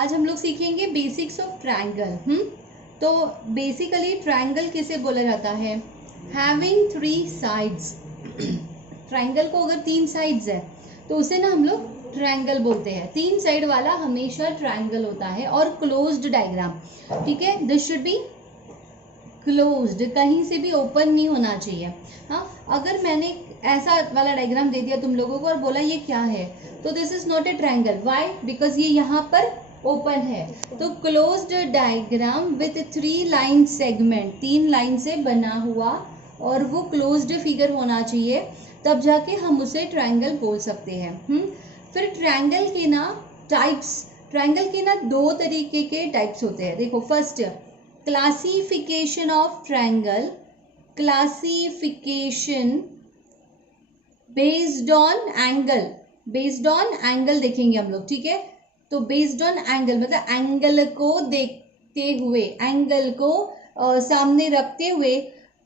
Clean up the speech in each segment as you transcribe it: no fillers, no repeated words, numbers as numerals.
आज हम लोग सीखेंगे बेसिक्स ऑफ ट्रायंगल। तो बेसिकली ट्रायंगल किसे बोला जाता है? Having 3 sides. ट्रायंगल को अगर 3 साइड्स है तो उसे ना हम लोग ट्रायंगल बोलते हैं। 3 साइड वाला हमेशा ट्रायंगल होता है और क्लोज्ड डायग्राम, ठीक है। दिस शुड बी क्लोज्ड, कहीं से भी ओपन नहीं होना चाहिए। हाँ, अगर मैंने ऐसा वाला डायग्राम दे दिया तुम लोगों को और बोला ये क्या है, तो this is not a triangle. Why? Because ये यहाँ पर ओपन है। तो closed diagram with 3 line segment, 3 line से बना हुआ, और वो क्लोज्ड फिगर होना चाहिए, तब जाके हम उसे ट्रायंगल बोल सकते हैं। फिर ट्रायंगल के ना टाइप्स, ट्रायंगल के ना 2 तरीके के टाइप्स होते हैं। देखो, first classification of triangle, classification based on angle, based on angle देखेंगे हम लोग, ठीक है। तो बेस्ड ऑन एंगल मतलब एंगल को देखते हुए, एंगल को सामने रखते हुए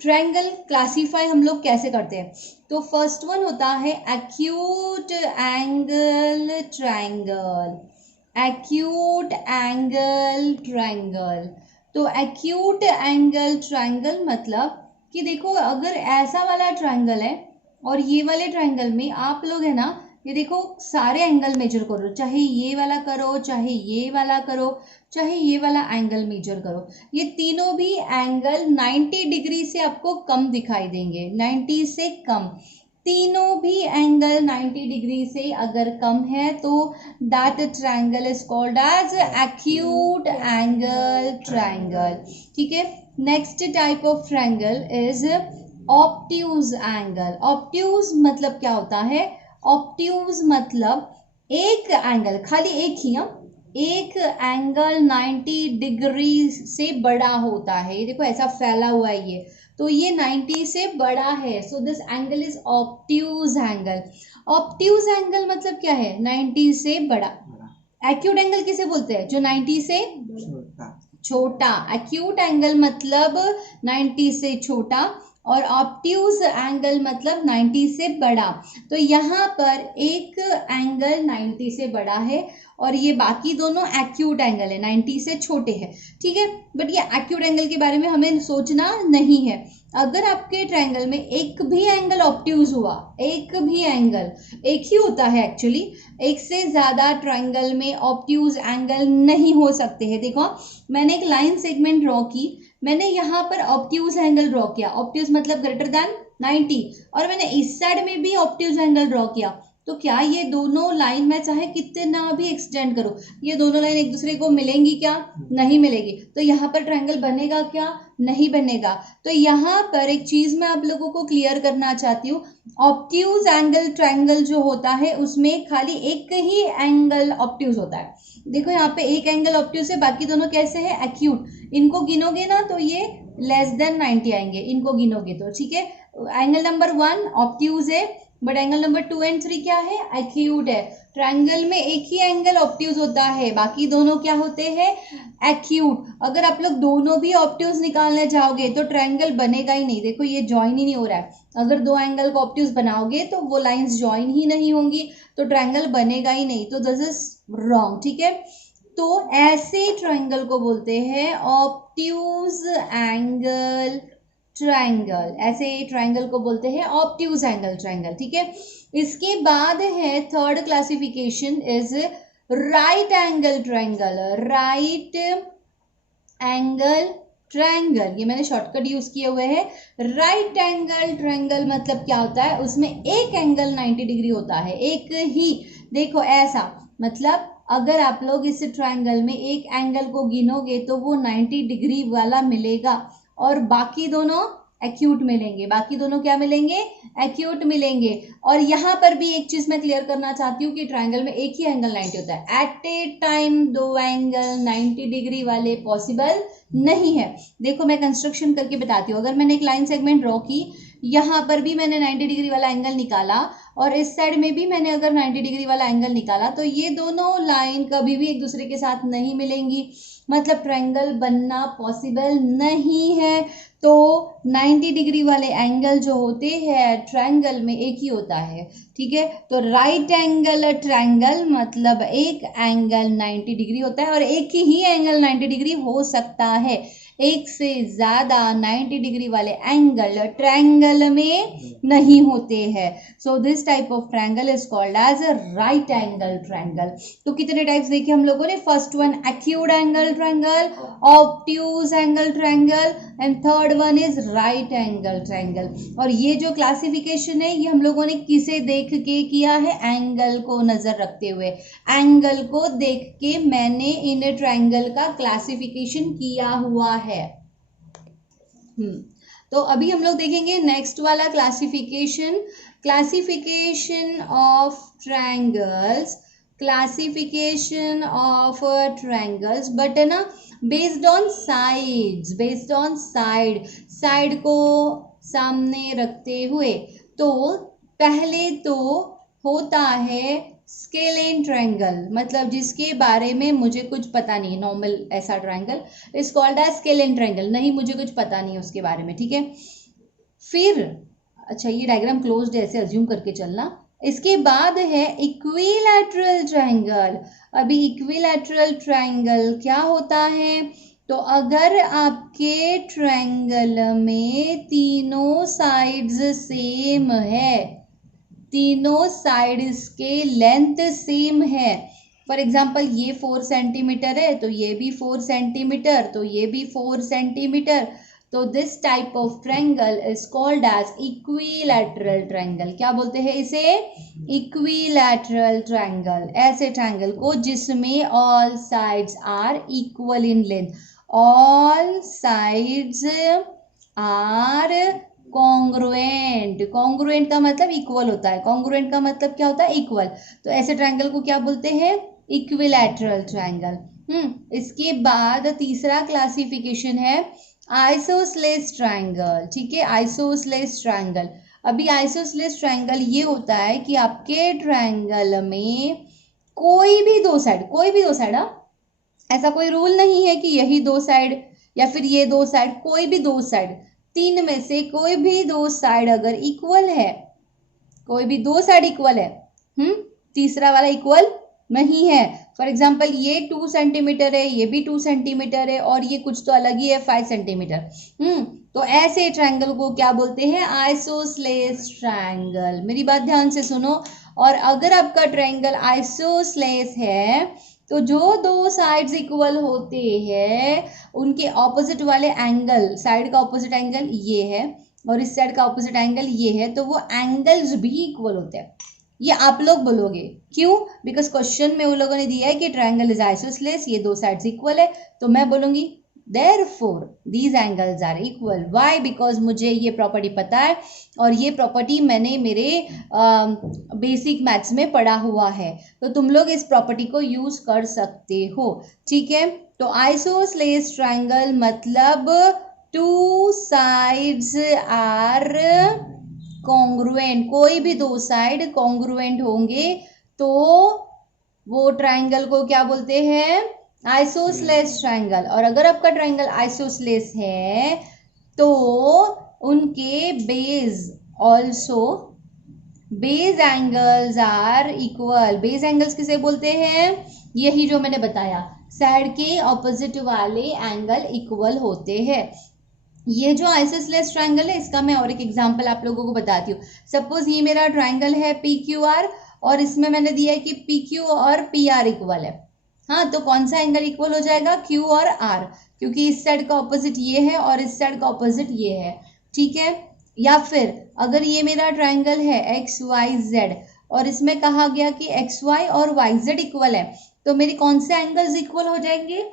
ट्रायंगल क्लासीफाई हम लोग कैसे करते हैं। तो फर्स्ट वन होता है acute angle triangle, acute angle triangle. तो एक्यूट एंगल ट्रायंगल मतलब कि देखो, अगर ऐसा वाला ट्रायंगल है और ये वाले ट्रायंगल में आप लोग है ना, ये देखो सारे एंगल मेजर करो, चाहे ये वाला करो, चाहे ये वाला करो, चाहे ये वाला एंगल मेजर करो, ये तीनों भी एंगल 90 डिग्री से आपको कम दिखाई देंगे, 90 से कम। तीनों भी एंगल 90 डिग्री से अगर कम है तो that triangle is called as acute angle triangle, ठीक है। Next type of triangle is obtuse angle. Obtuse मतलब क्या होता है? ऑब्ट्यूज मतलब एक एंगल, खाली एक ही, एक एंगल 90 डिग्री से बड़ा होता है। ये देखो ऐसा फैला हुआ है ये, तो ये 90 से बड़ा है, so this angle is obtuse angle. Obtuse angle मतलब क्या है? 90 से बड़ा। एक्यूट एंगल किसे बोलते हैं? जो 90 से छोटा। एक्यूट एंगल मतलब 90 से छोटा, और ऑब्ट्यूज एंगल मतलब 90 से बड़ा। तो यहाँ पर एक एंगल 90 से बड़ा है और ये बाकी दोनों एक्यूट एंगल है, 90 से छोटे हैं, ठीक है। बट ये एक्यूट एंगल के बारे में हमें सोचना नहीं है। अगर आपके ट्रायंगल में एक भी एंगल ऑब्ट्यूज हुआ, एक भी एंगल, एक ही होता है एक्चुअली, एक से ज्यादा ट्रायंगल में ऑब्ट्यूज एंगल नहीं हो सकते हैं। देखो, मैंने एक लाइन सेगमेंट ड्रॉ की, मैंने यहाँ पर ऑब्ट्यूज एंगल ड्रॉ किया, ऑब्ट्यूज मतलब ग्रेटर देन 90, और मैंने इस साइड में भी ऑब्ट्यूज एंगल ड्रॉ किया, तो क्या ये दोनों लाइन में चाहे कितना भी एक्सटेंड करो, ये दोनों लाइन एक दूसरे को मिलेंगी क्या? नहीं मिलेगी। तो यहाँ पर ट्रायंगल बनेगा क्या? नहीं बनेगा। तो यहाँ पर एक चीज मैं आप लोगों को क्लियर करना चाहती हूँ, ऑब्ट्यूज एंगल ट्रायंगल जो होता है उसमें खाली एक ही एंगल ऑब्ट्यूज होता है। देखो यहाँ पे एक एंगल ऑब्ट्यूज है, बाकी दोनों कैसे है? एक्यूट। इनको गिनोगे ना तो ये लेस देन 90 आएंगे, इनको गिनोगे तो, ठीक है। एंगल नंबर 1 ऑब्ट्यूज है, बट एंगल नंबर 2 एंड 3 क्या है? एक्यूट है। ट्रायंगल में एक ही एंगल ऑब्ट्यूज होता है, बाकी दोनों क्या होते हैं? एक्यूट। अगर आप लोग दोनों भी ऑब्ट्यूज निकालने जाओगे तो ट्रायंगल बनेगा ही नहीं। देखो ये ज्वाइन ही नहीं हो रहा है। अगर 2 एंगल को ऑब्ट्यूज बनाओगे तो वो लाइंस ज्वाइन ही नहीं होंगी, तो ट्रायंगल बनेगा ही नहीं। तो दिस इज रॉन्ग, ठीक है। तो ऐसे ट्रायंगल को बोलते हैं ऑब्ट्यूज एंगल ट्रायंगल, ऐसे ट्रायंगल को बोलते हैं ऑब्ट्यूज एंगल ट्रायंगल, ठीक है। इसके बाद है third classification is right angle triangle, right angle triangle, ये मैंने शॉर्टकट यूज किए हुए हैं। राइट एंगल ट्रायंगल मतलब क्या होता है? उसमें एक एंगल 90 डिग्री होता है, एक ही। देखो ऐसा मतलब अगर आप लोग इस ट्रायंगल में एक एंगल को गिनोगे तो वो 90 डिग्री वाला मिलेगा, और बाकी दोनों एक्यूट मिलेंगे। बाकी दोनों क्या मिलेंगे? एक्यूट मिलेंगे। और यहाँ पर भी एक चीज मैं क्लियर करना चाहती हूँ कि ट्रायंगल में एक ही एंगल 90 होता है। At a time 2 angle 90 degree वाले पॉसिबल नहीं है। देखो मैं कंस्ट्रक्शन करके बताती हूँ। अगर मैंने एक लाइन सेगमेंट ड्रॉ की, यहाँ पर भी मैंने 90 डिग्री वाला एंगल निकाला, और इस साइड में भी मैंने अगर 90 डिग्री वाला एंगल निकाला, तो ये दोनों लाइन कभी भी एक दूसरे के साथ नहीं मिलेंगी, मतलब ट्रायंगल बनना पॉसिबल नहीं है। तो 90 डिग्री वाले एंगल जो होते हैं ट्रायंगल में एक ही होता है, ठीक है। तो राइट एंगल ट्रायंगल मतलब एक एंगल 90 डिग्री होता है और एक ही एंगल 90 डिग्री हो सकता है। एक से ज्यादा 90 डिग्री वाले एंगल ट्रायंगल में नहीं होते हैं। So this type of triangle is called as a right angle triangle. तो कितने टाइप्स देखे हम लोगों ने? First one acute angle triangle, obtuse angle triangle and third one is right angle triangle. और ये जो क्लासिफिकेशन है ये हम लोगों ने किसे देख के किया है? एंगल को नजर रखते हुए। एंगल को देख के मैंने इन ट्रायंगल का क्लासिफिकेशन किया हुआ है। तो अभी हम लोग देखेंगे नेक्स्ट वाला classification, classification of triangles, classification of triangles but है ना based on sides, based on side, side को सामने रखते हुए। तो पहले तो होता है स्केलेन ट्रायंगल, मतलब जिसके बारे में मुझे कुछ पता नहीं, नॉर्मल ऐसा triangle is called as scalene triangle, नहीं मुझे कुछ पता नहीं है उसके बारे में, ठीक है। फिर अच्छा ये डायग्राम क्लोज्ड है ऐसे अज्यूम करके चलना। इसके बाद है इक्विलैटरल ट्रायंगल। अभी इक्विलैटरल ट्रायंगल क्या होता है? तो अगर आपके ट्रायंगल में तीनों साइड्स सेम है, तीनों साइड्स के लेंथ सेम है, फॉर एग्जाम्पल ये 4 सेंटीमीटर है तो ये भी 4 सेंटीमीटर, तो ये भी 4 सेंटीमीटर, तो this type of triangle is called as equilateral triangle. क्या बोलते हैं इसे? Equilateral triangle. ऐसे ट्रायंगल को जिसमें all sides are equal in length, all sides are congruent. Congruent का मतलब इक्वल होता है, कॉन्ग्रुएंट का मतलब क्या होता है? इक्वल। तो ऐसे ट्रायंगल को क्या बोलते हैं? Equilateral triangle. इसके बाद तीसरा क्लासिफिकेशन है आइसोसेलेस ट्रायंगल, ठीक है, आइसोसेलेस ट्रायंगल। अभी आइसोसेलेस ट्रायंगल ये होता है कि आपके ट्रायंगल में कोई भी दो साइड, कोई भी दो साइड, ऐसा कोई रूल नहीं है कि यही दो साइड या फिर ये दो साइड, कोई भी दो साइड, तीन में से कोई भी दो साइड अगर इक्वल है, कोई भी दो साइड इक्वल है, तीसरा वाला इक्वल नहीं है। फॉर एग्जाम्पल ये 2 सेंटीमीटर है, ये भी 2 सेंटीमीटर है और ये कुछ तो अलग ही है 5 सेंटीमीटर। तो ऐसे ट्रायंगल को क्या बोलते हैं? Isosceles triangle. मेरी बात ध्यान से सुनो। और अगर आपका ट्रायंगल आइसोसेलेस है तो जो दो साइड्स इक्वल होते हैं उनके ऑपोजिट वाले एंगल, साइड का ऑपोजिट एंगल ये है और इस साइड का ऑपोजिट एंगल ये है, तो वो एंगल्स भी इक्वल होते हैं। ये आप लोग बोलोगे क्यों? बिकॉज क्वेश्चन में वो लोगों ने दिया है कि ट्रायंगल इज आइसोसेलेस, ये दो साइड्स इक्वल है, तो मैं बोलूंगी therefore these angles are equal. why? because मुझे ये प्रॉपर्टी पता है और ये प्रॉपर्टी मैंने मेरे बेसिक मैथ्स में पढ़ा हुआ है, तो तुम लोग इस प्रॉपर्टी को यूज कर सकते हो, ठीक है। तो आइसोसेलेस ट्रायंगल मतलब टू साइड्स आर कॉन्ग्रुएंट, कोई भी दो साइड कॉन्ग्रुएंट होंगे तो वो ट्रायंगल को क्या बोलते हैं? Isosceles triangle. और अगर आपका ट्रायंगल आइसोसेलेस है तो उनके base also, base angles are equal. Base angles किसे बोलते हैं? यही जो मैंने बताया, साइड के ऑपोजिट वाले एंगल इक्वल होते हैं। ये जो आइसोसेलेस ट्रायंगल है इसका मैं और एक एग्जांपल आप लोगों को बताती हूँ। सपोज ये मेरा ट्रायंगल है पी क्यू आर और इसमें मैंने दिया है कि पी क्यू और पी आर इक्वल है। हाँ, तो कौन सा एंगल इक्वल हो जाएगा? क्यू और आर, क्योंकि इस साइड का ऑपोजिट ये है और इस साइड का ऑपोजिट ये है, ठीक है। या फिर अगर ये मेरा ट्रायंगल है एक्स वाई जेड और इसमें कहा गया कि एक्स वाई और वाई जेड इक्वल है, तो मेरे कौन से एंगल्स इक्वल हो जाएंगे?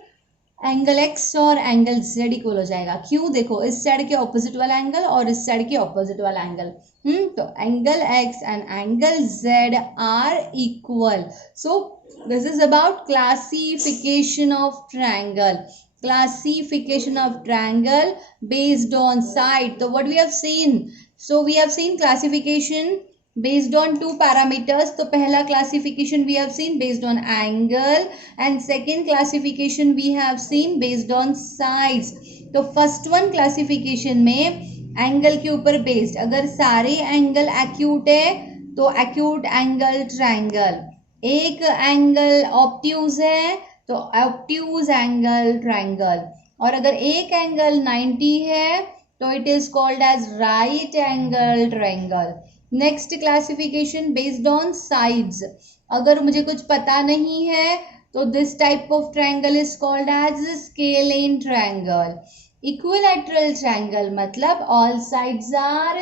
एंगल एक्स और एंगल जेड इक्वल हो जाएगा। क्यों? देखो इस साइड के ऑपोजिट वाला एंगल और इस साइड के ऑपोजिट वाला एंगल, तो angle x and angle z are equal. So this is about classification of triangle, classification of triangle based on side. So what we have seen? So we have seen classification based on two parameters. तो पहला classification we have seen based on angle and second classification we have seen based on sides. तो first one classification में angle के ऊपर based, अगर सारे angle acute है तो एक्यूट एंगल ट्रायंगल, एक एंगल ऑब्ट्यूज है तो ऑब्ट्यूज एंगल ट्रायंगल, और अगर एक एंगल 90 है तो it is called as right angle triangle. Next classification based on sides, अगर मुझे कुछ पता नहीं है तो this type of triangle is called as scalene triangle. Equilateral triangle मतलब ऑल साइड्स आर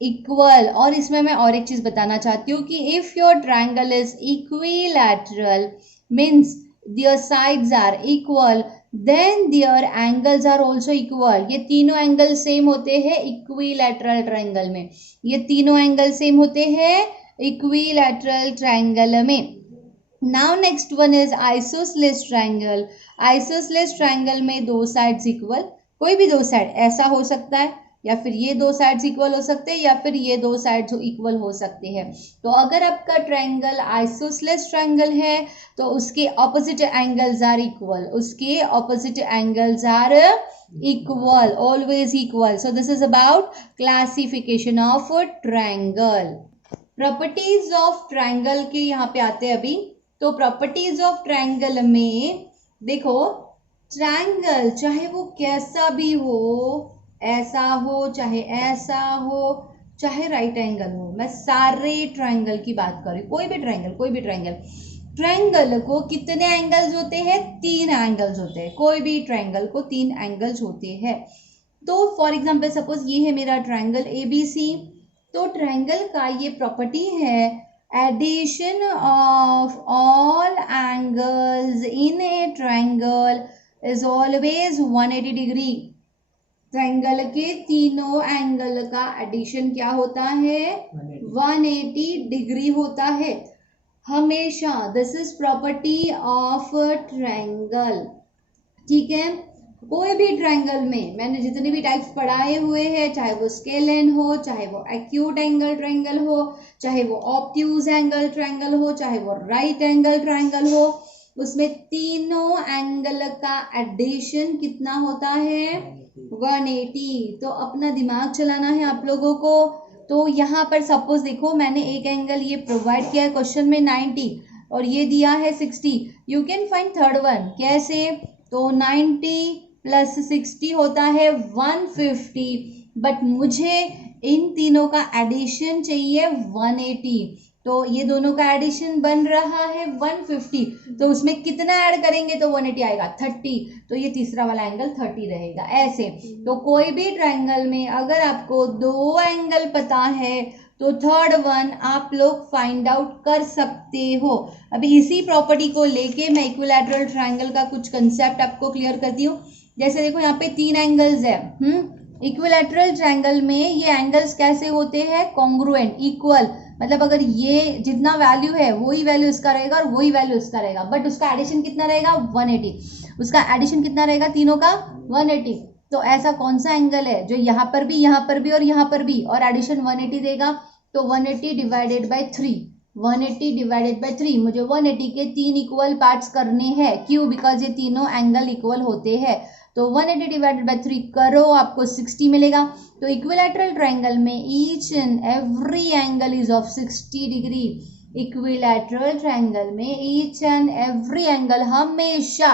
इक्वल। और इसमें मैं और एक चीज बताना चाहती हूँ कि if your triangle is equilateral means their sides are equal then their angles are also equal. ये तीनों एंगल सेम होते हैं इक्विलैटरल ट्रायंगल में, ये तीनों एंगल सेम होते हैं इक्विलैटरल ट्रायंगल में। Now next one is isosceles triangle. Isosceles triangle में दो साइड्स इक्वल, कोई भी दो साइड ऐसा हो सकता है या फिर ये दो साइड्स इक्वल हो सकते हैं या फिर ये दो साइड्स इक्वल हो सकते हैं। तो अगर आपका ट्रायंगल आइसोसेलेस ट्रायंगल है तो उसके ऑपोजिट एंगल्स आर इक्वल, उसके opposite angles are equal, always equal. So this is about classification of triangle. Properties of triangle के यहाँ पे आते हैं अभी। तो प्रॉपर्टीज ऑफ ट्रायंगल में देखो, ट्रायंगल चाहे वो कैसा भी हो, ऐसा हो चाहे ऐसा हो चाहे राइट एंगल हो, मैं सारे ट्रायंगल की बात कर रही हूँ, कोई भी ट्रायंगल, ट्रायंगल को कितने एंगल्स होते हैं? 3 एंगल्स होते हैं, कोई भी ट्रायंगल को 3 एंगल्स होते हैं। तो फॉर एग्जांपल सपोज ये है मेरा ट्रायंगल ABC, तो ट्रायंगल का ये प्रॉपर्टी है addition of all angles in a triangle is always 180 degree. Triangle के तीनों एंगल का एडिशन क्या होता है? 180 डिग्री होता है हमेशा। This is property of triangle. ठीक है, कोई भी ट्रायंगल में मैंने जितने भी टाइप्स पढ़ाए हुए हैं, चाहे वो स्केलेन हो, चाहे वो एक्यूट एंगल ट्रायंगल हो, चाहे वो ऑब्ट्यूज एंगल ट्रायंगल हो, चाहे वो राइट एंगल ट्रायंगल हो, उसमें तीनों एंगल का एडिशन कितना होता है? 180। तो अपना दिमाग चलाना है आप लोगों को। तो यहाँ पर सपोज देखो, मैंने एक एंगल ये प्रोवाइड किया है क्वेश्चन में 90 और ये दिया है 60। You can find third one. कैसे? तो 90 प्लस 60 होता है 150, बट मुझे इन तीनों का एडिशन चाहिए 180। तो ये दोनों का एडिशन बन रहा है 150, तो उसमें कितना ऐड करेंगे तो 180 आएगा? 30। तो ये तीसरा वाला एंगल 30 रहेगा। ऐसे तो कोई भी ट्रायंगल में अगर आपको 2 एंगल पता है तो थर्ड वन आप लोग फाइंड आउट कर सकते हो। अभी इसी प्रॉपर्टी को लेके मैं इक्विलैटरल ट्रायंगल का कुछ कंसेप्ट आपको क्लियर करती हूँ। जैसे देखो यहाँ पे 3 एंगल्स है। इक्विलैटरल ट्रायंगल में ये एंगल्स कैसे होते हैं? कॉन्ग्रुएंट, इक्वल, मतलब अगर ये जितना वैल्यू है वही वैल्यू इसका रहेगा और वही वैल्यू इसका रहेगा, बट उसका एडिशन कितना रहेगा? 180। उसका एडिशन कितना रहेगा तीनों का? 180। तो ऐसा कौन सा एंगल है जो यहाँ पर भी और यहाँ पर भी और एडिशन 180 देगा? तो 180 डिवाइडेड बाय 3, 180 डिवाइडेड बाय 3, मुझे 180 के 3 इक्वल पार्ट्स करने हैं। क्यों? बिकॉज ये तीनों एंगल इक्वल होते हैं। तो 180 डिवाइडेड बाय 3 करो, आपको 60 मिलेगा। तो इक्विलैटरल ट्रायंगल में each and every angle is of 60 degree. Equilateral triangle में ईच एंड एवरी एंगल हमेशा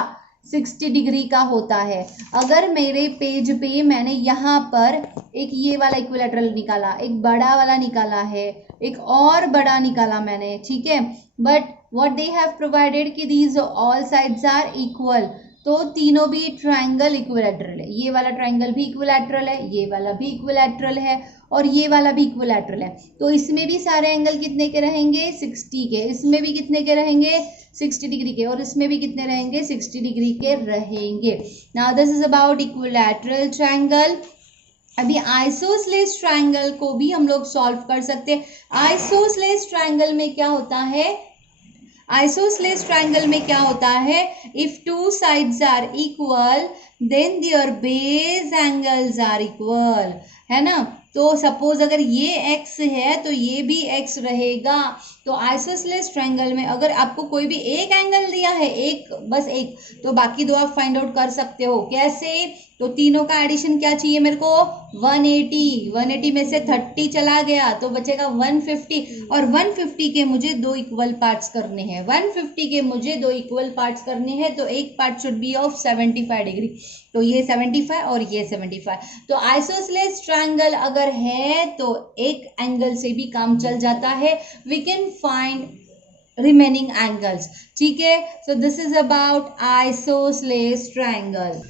60 डिग्री का होता है। अगर मेरे पेज पे मैंने यहाँ पर एक ये वाला इक्विलैटरल निकाला, एक बड़ा वाला निकाला है, एक और बड़ा निकाला मैंने, ठीक है, but what they have provided कि these all sides are equal, तो तीनों भी ट्रायंगल इक्विलैटरल है। ये वाला ट्रायंगल भी इक्विलैटरल है, ये वाला भी इक्विलैटरल है और ये वाला भी इक्विलैटरल है। तो इसमें भी सारे एंगल कितने के रहेंगे? 60 के। इसमें भी कितने के रहेंगे? 60 डिग्री के। और इसमें भी कितने रहेंगे? 60 डिग्री के रहेंगे। Now this is about equilateral triangle. अभी आइसोसेलेस ट्रायंगल को भी हम लोग सॉल्व कर सकते हैं। आइसोसेलेस ट्रायंगल में क्या होता है? आइसोसेलेस ट्रायंगल में क्या होता है? If 2 sides are equal then their base angles are equal, है ना। तो सपोज अगर ये x है तो ये भी x रहेगा। तो आइसोसेलेस ट्रायंगल में अगर आपको कोई भी एक एंगल दिया है, एक बस एक, तो बाकी दो आप फाइंड आउट कर सकते हो। कैसे? तो तीनों का एडिशन क्या चाहिए मेरे को? 180। 180 में से 30 चला गया तो बचेगा 150, और 150 के मुझे दो इक्वल पार्ट्स करने हैं। 150 के मुझे दो इक्वल पार्ट्स करने हैं, तो एक part should be of 75 degree. तो ये 75 और ये 75। तो आइसोसेलेस ट्रायंगल अगर है तो एक एंगल से भी काम चल जाता है। We can find remaining angles. ठीक है, so this is about isosceles triangle.